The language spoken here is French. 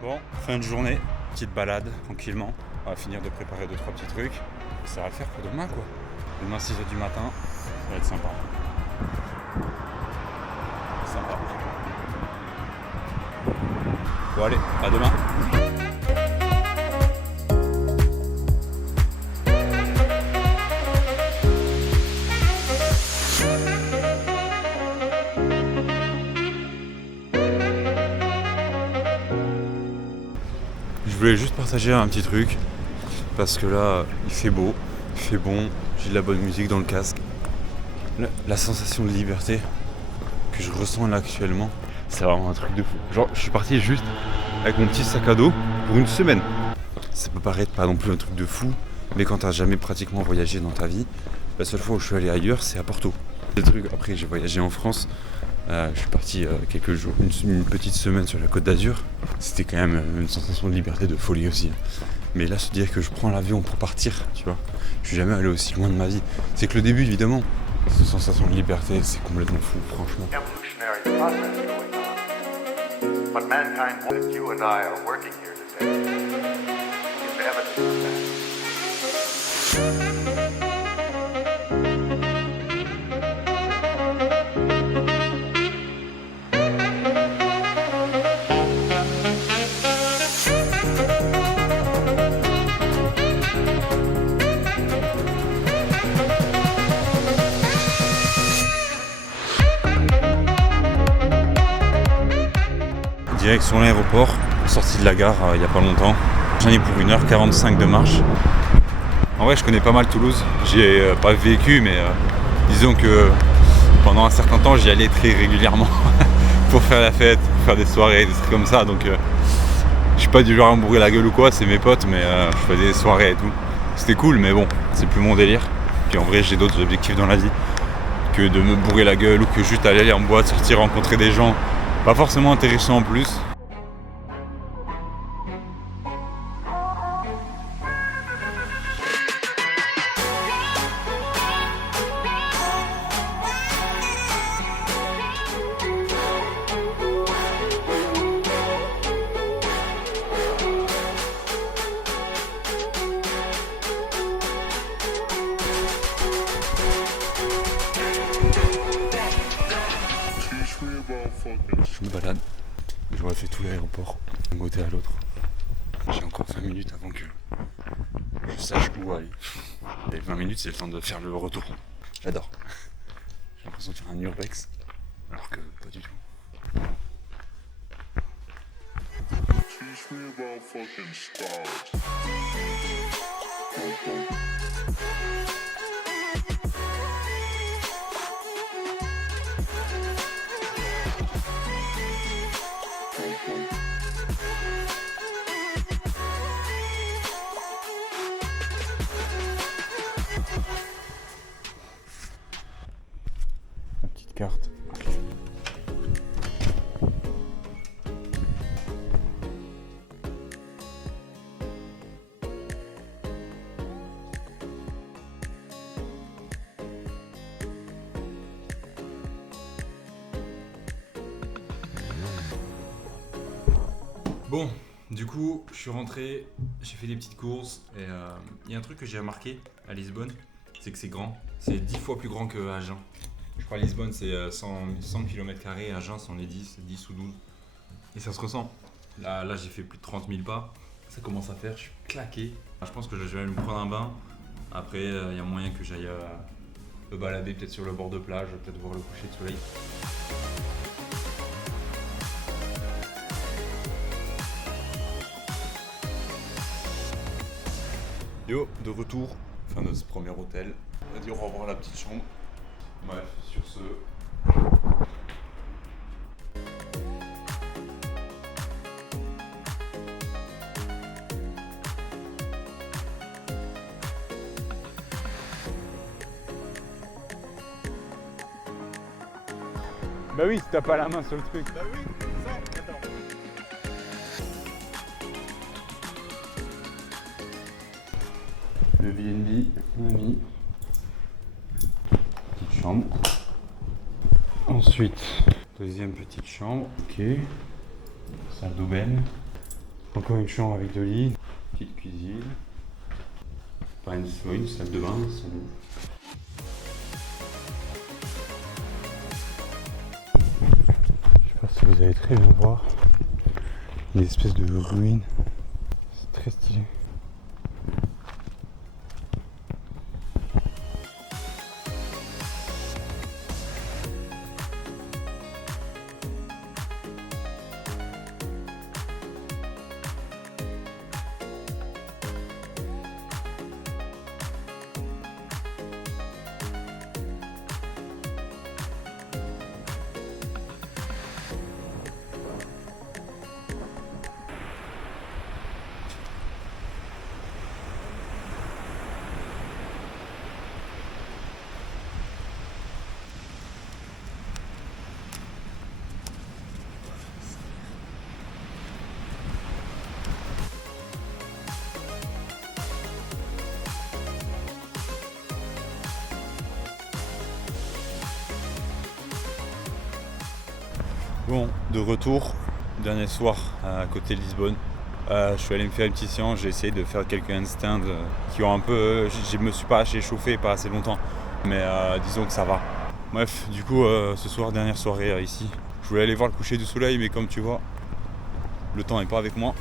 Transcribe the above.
Bon, fin de journée, petite balade, tranquillement. On va finir de préparer 2-3 petits trucs. Ça va le faire pour demain, quoi. Demain, 6h du matin, ça va être sympa. Sympa. Bon, allez, à demain. Je voulais juste partager un petit truc parce que là il fait beau, il fait bon, j'ai de la bonne musique dans le casque. La sensation de liberté que je ressens là actuellement, c'est vraiment un truc de fou. Genre je suis parti juste avec mon petit sac à dos pour une semaine. Ça peut paraître pas non plus un truc de fou, mais quand t'as jamais pratiquement voyagé dans ta vie, la seule fois où je suis allé ailleurs c'est à Porto. Après j'ai voyagé en France. Je suis parti quelques jours, une petite semaine sur la Côte d'Azur. C'était quand même une sensation de liberté, de folie aussi. Mais là, se dire que je prends l'avion pour partir, tu vois, je suis jamais allé aussi loin de ma vie. C'est que le début, évidemment, cette sensation de liberté, c'est complètement fou, franchement. Direction l'aéroport, sorti de la gare il n'y a pas longtemps. J'en ai pour 1h45 de marche. En vrai, je connais pas mal Toulouse. J'y ai pas vécu, mais disons que pendant un certain temps, j'y allais très régulièrement pour faire la fête, pour faire des soirées, des trucs comme ça. Donc, je suis pas du genre à me bourrer la gueule ou quoi, c'est mes potes, mais je faisais des soirées et tout. C'était cool, mais bon, c'est plus mon délire. Puis en vrai, j'ai d'autres objectifs dans la vie que de me bourrer la gueule ou que juste aller en boîte, sortir, rencontrer des gens. Pas forcément intéressant en plus. Je me balade, j'aurais fait tout l'aéroport d'un côté à l'autre. J'ai encore 20 minutes avant que je sache où aller. Et 20 minutes, c'est le temps de faire le retour. J'adore. J'ai l'impression de faire un urbex, alors que pas du tout. La petite carte. Bon, du coup, je suis rentré, j'ai fait des petites courses et il y a un truc que j'ai remarqué à Lisbonne, c'est que c'est grand. C'est 10 fois plus grand que Agen. Je crois que Lisbonne c'est 100 km², Agen c'en est 10 ou 12. Et ça se ressent. Là j'ai fait plus de 30 000 pas, ça commence à faire, je suis claqué. Je pense que je vais aller me prendre un bain. Après, il y a moyen que j'aille me balader peut-être sur le bord de plage, peut-être voir le coucher de soleil. Yo, de retour, fin de ce premier hôtel. On va dire au revoir à la petite chambre. Bref, sur ce. Bah oui, si t'as pas la main sur le truc. Bah oui, ça, attends. Le VNB, on a mis. Petite chambre. Ensuite, deuxième petite chambre, ok. Salle d'aubaine. Encore une chambre avec 2 lits, petite cuisine, pas une salle de bain, sans doute. Je sais pas si vous allez très bien voir, une espèce de ruine, c'est très stylé. Bon, de retour, dernier soir à côté de Lisbonne. Je suis allé me faire une petite séance, j'ai essayé de faire quelques handstands qui ont un peu... je me suis pas assez chauffé, pas assez longtemps, mais disons que ça va. Bref, du coup, ce soir, dernière soirée ici. Je voulais aller voir le coucher du soleil, mais comme tu vois, le temps n'est pas avec moi.